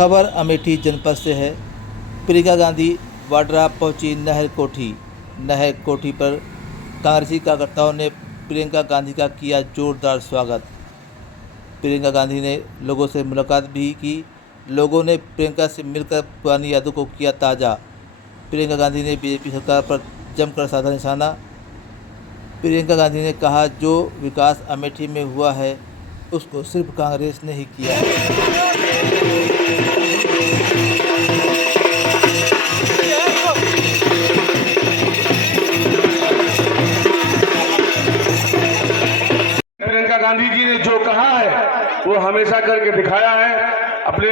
खबर अमेठी जनपद से है। प्रियंका गांधी वाड्रा पहुंची नहर कोठी पर कांग्रेसी कार्यकर्ताओं ने प्रियंका गांधी का किया जोरदार स्वागत। प्रियंका गांधी ने लोगों से मुलाकात भी की। लोगों ने प्रियंका से मिलकर पुरानी यादों को किया ताज़ा। प्रियंका गांधी ने बीजेपी सरकार पर जमकर साधा निशाना। प्रियंका गांधी ने कहा, जो विकास अमेठी में हुआ है उसको सिर्फ कांग्रेस ने ही किया है। प्रियंका गांधी जी ने जो कहा है वो हमेशा करके दिखाया है। अपने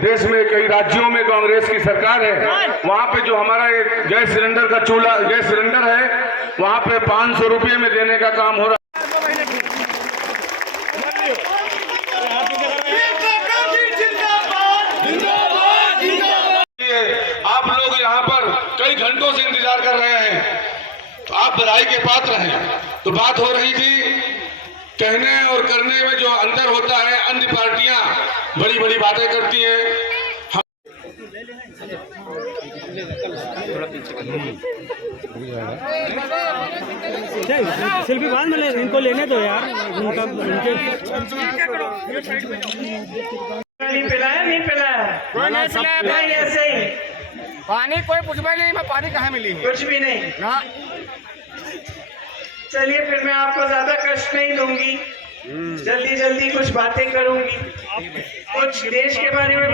देश में कई राज्यों में कांग्रेस की सरकार है, वहाँ पे जो हमारा एक गैस सिलेंडर है वहाँ पे 500 रुपये में देने का काम हो रहा है। आप लोग यहाँ पर कई घंटों से इंतजार कर रहे हैं, तो आप बधाई के पात्र हैं। तो बात हो रही थी कहने और करने में जो अंतर होता है, अन्य पार्टियां बड़ी बड़ी बातें करती हैं। सेल्फी बाद में इनको लेने दो यार। नहीं पिलाया भाई, ऐसे ही पानी कोई पूछना नहीं, मैं पानी कहाँ मिली है? कुछ भी नहीं ना। चलिए फिर मैं आपको ज्यादा कष्ट नहीं दूंगी, जल्दी जल्दी कुछ बातें करूंगी, कुछ देश के बारे में।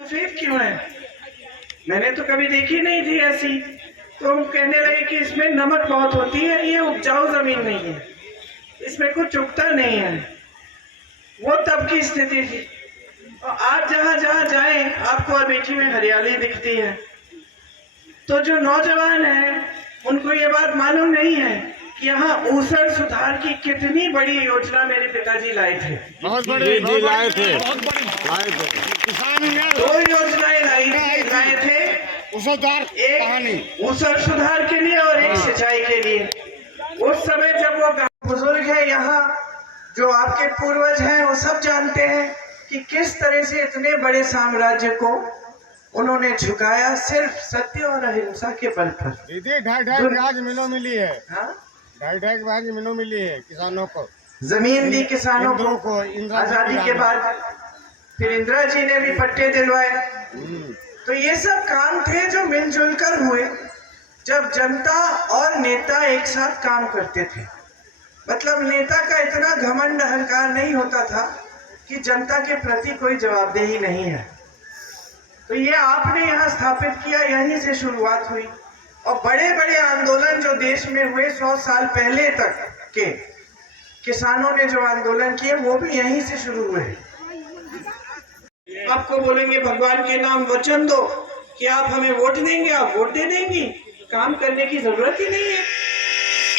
सफेद क्यों है? मैंने तो कभी देखी नहीं थी ऐसी। तो हम कहने लगे कि इसमें नमक बहुत होती है, ये उपजाऊ जमीन नहीं है, इसमें कुछ उगता नहीं है। वो तब की स्थिति थी। और आज जहाँ जहाँ जाएं आपको अमेठी में हरियाली दिखती है। तो जो नौजवान हैं उनको ये बात मालूम नहीं है कि यहाँ ऊसर सुधार की कितनी बड़ी योजना मेरे पिताजी लाए थे। बहुत बड़ी लाए थे। दो योजनाएं लाए थे, एक ऊसर सुधार के लिए और एक सिंचाई के लिए। उस समय जब वो बुजुर्ग है यहाँ, जो आपके पूर्वज हैं, वो सब जानते हैं कि किस तरह से इतने बड़े साम्राज्य को उन्होंने झुकाया सिर्फ सत्य और अहिंसा के बल पर। दीदी 2.5 जमीनों मिली है। हाँ, 2.5 जमीनों मिली है किसानों को। जमीन दी किसानों को आजादी के बाद। फिर इंदिरा जी ने भी पट्टे दिलवाए। तो ये सब काम थे जो मिलजुल कर हुए, जब जनता और नेता एक साथ काम करते थे। मतलब नेता का इतना घमंड अहंकार नहीं होता था कि जनता के प्रति कोई जवाबदेही नहीं है। तो ये आपने यहाँ स्थापित किया, यहीं से शुरुआत हुई। और बड़े बड़े आंदोलन जो देश में हुए 100 साल पहले तक के किसानों ने जो आंदोलन किए, वो भी यहीं से शुरू हुए। आपको बोलेंगे भगवान के नाम वचन दो कि आप हमें वोट देंगे, आप वोट दे देंगी, काम करने की जरूरत ही नहीं है।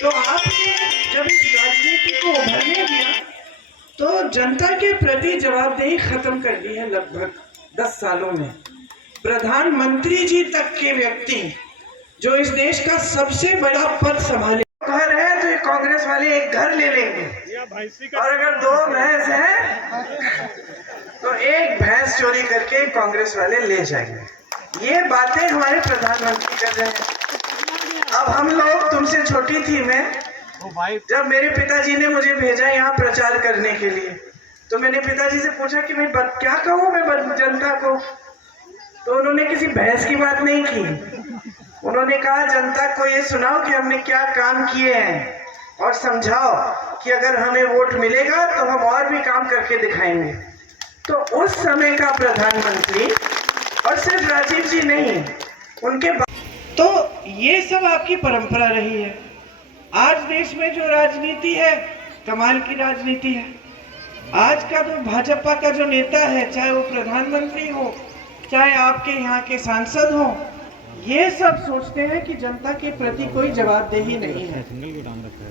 तो आपने जब इस राजनीति को उभरने दिया तो जनता के प्रति जवाबदेही खत्म कर दी है। लगभग 10 सालों में प्रधानमंत्री जी तक के व्यक्ति जो इस देश का सबसे बड़ा पद संभाले, घर है तो ये कांग्रेस वाले एक घर ले लेंगे, और अगर 2 भैंस हैं तो एक भैंस चोरी करके कांग्रेस वाले ले जाएंगे। ये बातें हमारे प्रधानमंत्री कर रहे हैं। अब हम लोग, तुमसे छोटी थी मैं, जब मेरे पिताजी ने मुझे भेजा यहाँ प्रचार करने के लिए, तो मैंने पिताजी से पूछा कि मैं क्या कहूँ मैं जनता को। तो उन्होंने किसी भैंस की बात नहीं की। उन्होंने कहा, जनता को ये सुनाओ कि हमने क्या काम किए हैं और समझाओ कि अगर हमें वोट मिलेगा तो हम और भी काम करके दिखाएंगे। तो उस समय का प्रधानमंत्री, और सिर्फ राजीव जी नहीं, उनके तो ये सब आपकी परंपरा रही है। आज देश में जो राजनीति है, कमाल की राजनीति है। आज का जो भाजपा का जो नेता है, चाहे वो प्रधानमंत्री हो, चाहे आपके यहाँ के सांसद हो, ये सब सोचते हैं कि जनता के प्रति कोई जवाबदेही नहीं है,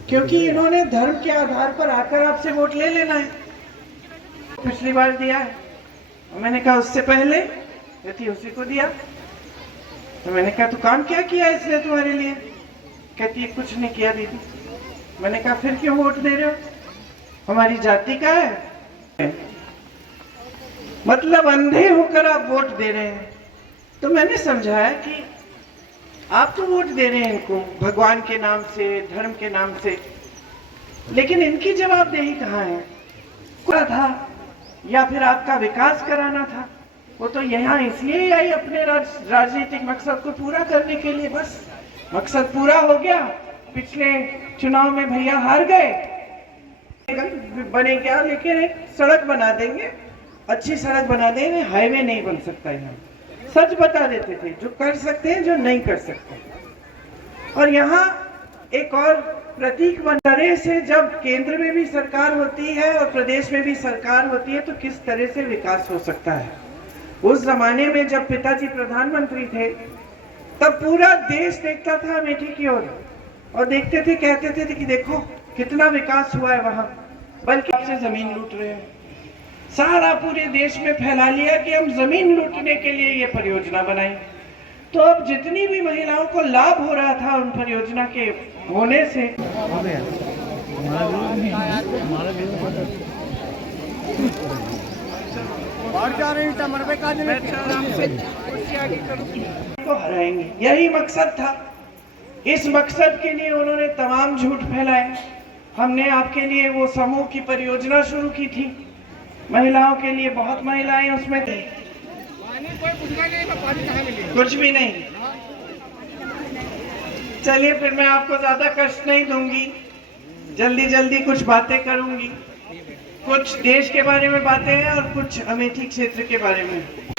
क्योंकि इन्होंने धर्म के आधार पर आकर आपसे वोट ले लेना है। पिछली बार दिया है, मैंने कहा उससे पहले थी उसी को दिया। तो मैंने कहा, तू काम क्या किया इसने तुम्हारे लिए? कहती है कुछ नहीं किया दीदी। मैंने कहा फिर क्यों वोट दे रहे हो, हमारी जाति का है, मतलब अंधे होकर आप वोट दे रहे हैं। तो मैंने समझाया कि आप तो वोट दे रहे हैं इनको भगवान के नाम से, धर्म के नाम से, लेकिन इनकी जवाबदेही कहाँ है? क्या था या फिर आपका विकास कराना था? वो तो यहाँ इसलिए आई अपने राजनीतिक मकसद को पूरा करने के लिए, बस मकसद पूरा हो गया। पिछले चुनाव में भैया हार गए, बने क्या, लेकिन एक सड़क बना देंगे, अच्छी सड़क बना देंगे, हाईवे नहीं बन सकता यहाँ। सच बता देते थे, जो कर सकते हैं, जो नहीं कर सकते। और यहाँ एक और प्रतीक बन तरह से, जब केंद्र में भी सरकार होती है और प्रदेश में भी सरकार होती है तो किस तरह से विकास हो सकता है। उस जमाने में जब पिताजी प्रधानमंत्री थे तब पूरा देश देखता था अमेठी की ओर और देखते थे, कहते थे कि देखो कितना विकास हुआ है वहां, बल्कि आपसे जमीन लूट रहे हैं। सारा पूरे देश में फैला लिया कि हम जमीन लूटने के लिए ये परियोजना बनाई। तो अब जितनी भी महिलाओं को लाभ हो रहा था उन परियोजना के होने से, को हराएंगे, यही मकसद था। इस मकसद के लिए उन्होंने तमाम झूठ फैलाए। हमने आपके लिए वो समूह की परियोजना शुरू की थी, महिलाओं के लिए, बहुत महिलाएं उसमें थी। कुछ भी नहीं। चलिए फिर मैं आपको ज्यादा कष्ट नहीं दूंगी, जल्दी जल्दी कुछ बातें करूंगी। कुछ देश के बारे में बातें हैं और कुछ अमेठी क्षेत्र के बारे में।